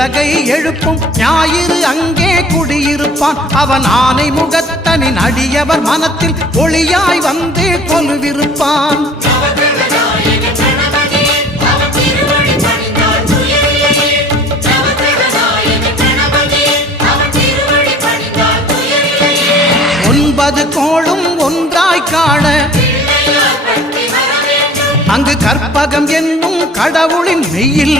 உலகை எழுப்பும் ஞாயிறு அங்கே குடியிருப்பான். அவன் ஆனை முகத்தனின் அடியவர் மனத்தில் ஒளியாய் வந்து கொலுவிருப்பான். ஒன்பது கோளும் ஒன்றாய் காண அங்கு கற்பகம் என்னும் கடவுளின் மெய்யில்